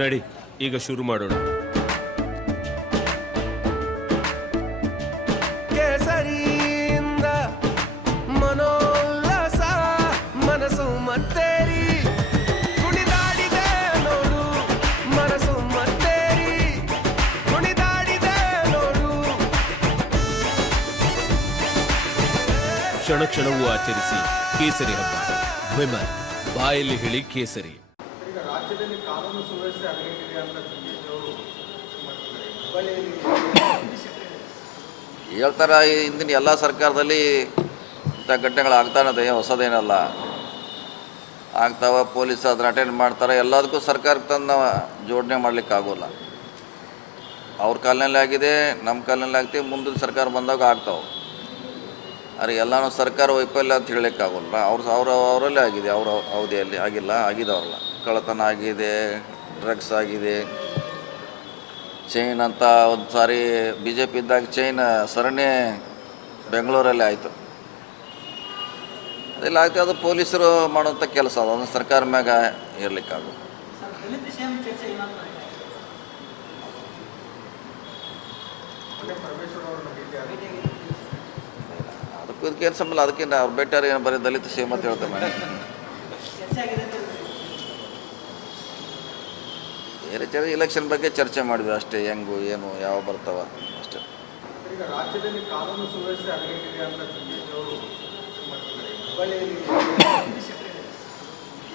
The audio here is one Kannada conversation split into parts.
ನಡಿ, ಈಗ ಶುರು ಮಾಡೋಣ. ಕೇಸರಿಯಿಂದ ಮನೋಲ್ಲಾಸ ಮನಸ್ಸು ಮತ್ತೇರಿ ಕುಣಿದಾಡಿದೆ ನೋಡು, ಮನಸ್ಸು ಮತ್ತೇರಿ ಕುಣಿದಾಡಿದೆ ನೋಡು. ಕ್ಷಣ ಕ್ಷಣವೂ ಆಚರಿಸಿ ಕೇಸರಿ ಹಬ್ಬ. ವಿಮಲ್, ಬಾಯಲ್ಲಿ ಹೇಳಿ ಕೇಸರಿ. ಈಗ ರಾಜ್ಯದಲ್ಲಿ ಕಾನೂನು ಸುವ್ಯವಸ್ಥೆ ಹದಗೆಟ್ಟಿದೆ ಅಂತ ಬಿಜೆಪಿಯವರು ಹೇಳ್ತಾರೆ. ಹಿಂದಿನ ಎಲ್ಲ ಸರ್ಕಾರದಲ್ಲಿ ಇಂಥ ಘಟನೆಗಳು ಆಗ್ತಾನದೆ, ಹೊಸದೇನಲ್ಲ. ಆಗ್ತಾವ, ಪೊಲೀಸ್ ಅದನ್ನ ಅಟೆಂಡ್ ಮಾಡ್ತಾರೆ. ಎಲ್ಲದಕ್ಕೂ ಸರ್ಕಾರಕ್ಕೆ ತಂದು ಜೋಡಣೆ ಮಾಡಲಿಕ್ಕಾಗೋಲ್ಲ. ಅವ್ರ ಕಾಲದಲ್ಲಿ ಆಗಿದೆ, ನಮ್ಮ ಕಾಲದಲ್ಲಿ ಆಗ್ತೀವಿ, ಮುಂದಿನ ಸರ್ಕಾರ ಬಂದಾಗ ಆಗ್ತಾವೆ. ಆದರೆ ಎಲ್ಲನೂ ಸರ್ಕಾರ ವೈಫಲ್ಯ ಅಂತ ಹೇಳಲಿಕ್ಕಾಗೋಲ್ಲ. ಅವರಲ್ಲೇ ಆಗಿದೆ, ಅವರ ಅವಧಿಯಲ್ಲಿ ಆಗಿಲ್ಲ, ಆಗಿದವ್ರಲ್ಲ. ಕಳ್ಳತನ ಆಗಿದೆ, ಡ್ರಗ್ಸ್ ಆಗಿದೆ. ಚೈನ್ ಅಂತ ಒಂದು ಸಾರಿ ಬಿ ಜೆ ಪಿ ಇದ್ದಾಗ ಚೈನ್ ಸರಣಿ ಬೆಂಗಳೂರಲ್ಲಿ ಆಯಿತು. ಅದೆಲ್ಲ ಆಗ್ತದೆ, ಅದು ಪೊಲೀಸರು ಮಾಡೋಂಥ ಕೆಲಸ, ಅದನ್ನು ಸರ್ಕಾರ ಮ್ಯಾಗ ಇರಲಿಕ್ಕಾಗಲ್ಲ. ಅದಕ್ಕೂ ಇದಕ್ಕೆ ಏನು ಸಂಬಂಧ? ಅದಕ್ಕಿಂತ ಅವ್ರು ಬೆಟ್ಟರ್ ಏನು ಬರೀ ದಲಿತ ಸೇಮ್ ಅಂತ ಹೇಳ್ತಾರೆ. ಬೇರೆ ಇಲೆಕ್ಷನ್ ಬಗ್ಗೆ ಚರ್ಚೆ ಮಾಡಿದ್ವಿ ಅಷ್ಟೇ, ಹೆಂಗು ಏನು ಯಾವ ಬರ್ತಾವ ಅಷ್ಟೇ. ಈಗ ರಾಜ್ಯದಲ್ಲಿ ಕಾನೂನು ಸುವ್ಯವಸ್ಥೆ ಹದಗೆಟ್ಟಿದೆ ಅಂತ ಬಿಜೆಪಿಯವರು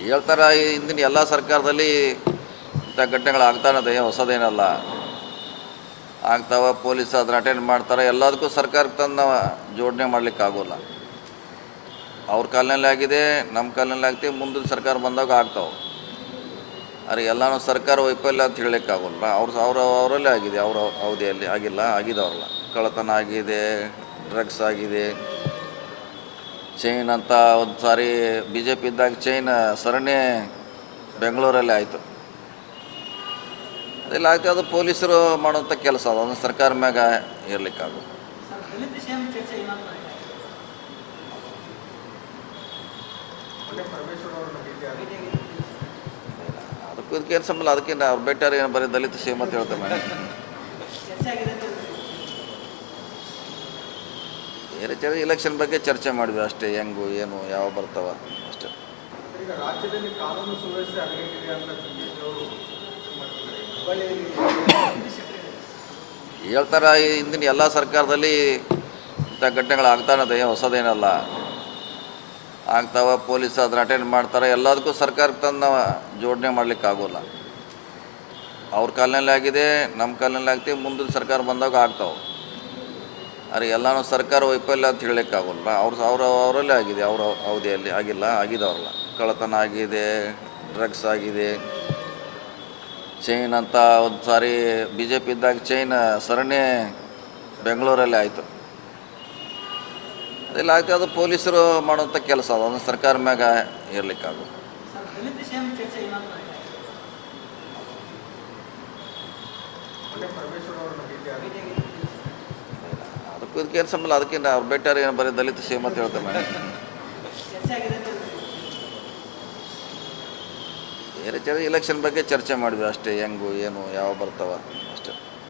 ಹೇಳ್ತಾರೆ. ಹಿಂದಿನ ಎಲ್ಲ ಸರ್ಕಾರದಲ್ಲಿ ಇಂಥ ಘಟನೆಗಳು ಆಗ್ತಾನದೆ, ಹೊಸದೇನಲ್ಲ. ಆಗ್ತಾವ, ಪೊಲೀಸ್ ಅದನ್ನ ಅಟೆಂಡ್ ಮಾಡ್ತಾರೆ. ಎಲ್ಲದಕ್ಕೂ ಸರ್ಕಾರಕ್ಕೆ ತಂದು ಜೋಡಣೆ ಮಾಡಲಿಕ್ಕಾಗೋಲ್ಲ. ಅವ್ರ ಕಾಲದಲ್ಲಿ ಆಗಿದೆ, ನಮ್ಮ ಕಾಲದಲ್ಲಿ ಆಗ್ತೀವಿ, ಮುಂದಿನ ಸರ್ಕಾರ ಬಂದಾಗ ಆಗ್ತಾವೆ. ಆದರೆ ಎಲ್ಲನೂ ಸರ್ಕಾರ ವೈಫಲ್ಯ ಅಂತ ಹೇಳಲಿಕ್ಕಾಗೋಲ್ಲ. ಅವರಲ್ಲೇ ಆಗಿದೆ, ಅವರ ಅವಧಿಯಲ್ಲಿ ಆಗಿಲ್ಲ, ಆಗಿದವ್ರಲ್ಲ. ಕಳ್ಳತನ ಆಗಿದೆ, ಡ್ರಗ್ಸ್ ಆಗಿದೆ. ಚೈನ್ ಅಂತ ಒಂದು ಸಾರಿ ಬಿ ಜೆ ಪಿ ಇದ್ದಾಗ ಚೈನ್ ಸರಣಿ ಬೆಂಗಳೂರಲ್ಲಿ ಆಯಿತು. ಅದೆಲ್ಲ ಆಗ್ತದೆ, ಅದು ಪೊಲೀಸರು ಮಾಡೋಂಥ ಕೆಲಸ, ಅದನ್ನು ಸರ್ಕಾರ ಮ್ಯಾಗ ಇರಲಿಕ್ಕಾಗಲ್ಲ. ಅದಕ್ಕೂ ಇದಕ್ಕೆ ಏನು ಸಂಬಂಧ? ಅದಕ್ಕಿಂತ ಅವ್ರು ಬೆಟ್ಟರ್ ಏನು ಬರೀ ದಲಿತ ಸೇಮ್ ಅಂತ ಹೇಳ್ತಾರೆ. ಬೇರೆ ಇಲೆಕ್ಷನ್ ಬಗ್ಗೆ ಚರ್ಚೆ ಮಾಡಿದ್ವಿ ಅಷ್ಟೇ, ಹೆಂಗು ಏನು ಯಾವ ಬರ್ತಾವ ಅಷ್ಟೇ. ಈಗ ರಾಜ್ಯದಲ್ಲಿ ಕಾನೂನು ಸುವ್ಯವಸ್ಥೆ ಹದಗೆಟ್ಟಿದೆ ಅಂತ ಬಿಜೆಪಿಯವರು ಹೇಳ್ತಾರೆ. ಹಿಂದಿನ ಎಲ್ಲ ಸರ್ಕಾರದಲ್ಲಿ ಇಂಥ ಘಟನೆಗಳು ಆಗ್ತಾನದೆ, ಹೊಸದೇನಲ್ಲ. ಆಗ್ತಾವ, ಪೊಲೀಸ್ ಅದನ್ನ ಅಟೆಂಡ್ ಮಾಡ್ತಾರೆ. ಎಲ್ಲದಕ್ಕೂ ಸರ್ಕಾರಕ್ಕೆ ತಂದು ಜೋಡಣೆ ಮಾಡಲಿಕ್ಕಾಗೋಲ್ಲ. ಅವ್ರ ಕಾಲದಲ್ಲಿ ಆಗಿದೆ, ನಮ್ಮ ಕಾಲದಲ್ಲಿ ಆಗ್ತೀವಿ, ಮುಂದಿನ ಸರ್ಕಾರ ಬಂದಾಗ ಆಗ್ತಾವೆ. ಆದರೆ ಎಲ್ಲನೂ ಸರ್ಕಾರ ವೈಫಲ್ಯ ಅಂತ ಹೇಳಲಿಕ್ಕಾಗೋಲ್ಲ. ಅವರಲ್ಲೇ ಆಗಿದೆ, ಅವರ ಅವಧಿಯಲ್ಲಿ ಆಗಿಲ್ಲ, ಆಗಿದವ್ರಲ್ಲ. ಕಳ್ಳತನ ಆಗಿದೆ, ಡ್ರಗ್ಸ್ ಆಗಿದೆ. ಚೈನ್ ಅಂತ ಒಂದು ಸಾರಿ ಬಿ ಜೆ ಪಿ ಇದ್ದಾಗ ಚೈನ್ ಸರಣಿ ಬೆಂಗಳೂರಲ್ಲಿ ಆಯಿತು. ಅದೆಲ್ಲ ಆಗ್ತದೆ, ಅದು ಪೊಲೀಸರು ಮಾಡೋಂಥ ಕೆಲಸ, ಅದನ್ನು ಸರ್ಕಾರ ಮ್ಯಾಗ ಇರಲಿಕ್ಕಾಗಲ್ಲ. ಅದಕ್ಕೂ ಇದಕ್ಕೆ ಏನು ಸಂಬಂಧ? ಅದಕ್ಕಿಂತ ಅವ್ರು ಬೆಟ್ಟರ್ ಏನು ಬರೀ ದಲಿತ ಸೇಮ್ ಅಂತ ಹೇಳ್ತಾರೆ. ಬೇರೆ ಇಲೆಕ್ಷನ್ ಬಗ್ಗೆ ಚರ್ಚೆ ಮಾಡಿದ್ವಿ ಅಷ್ಟೇ, ಹೆಂಗು ಏನು ಯಾವ ಬರ್ತಾವ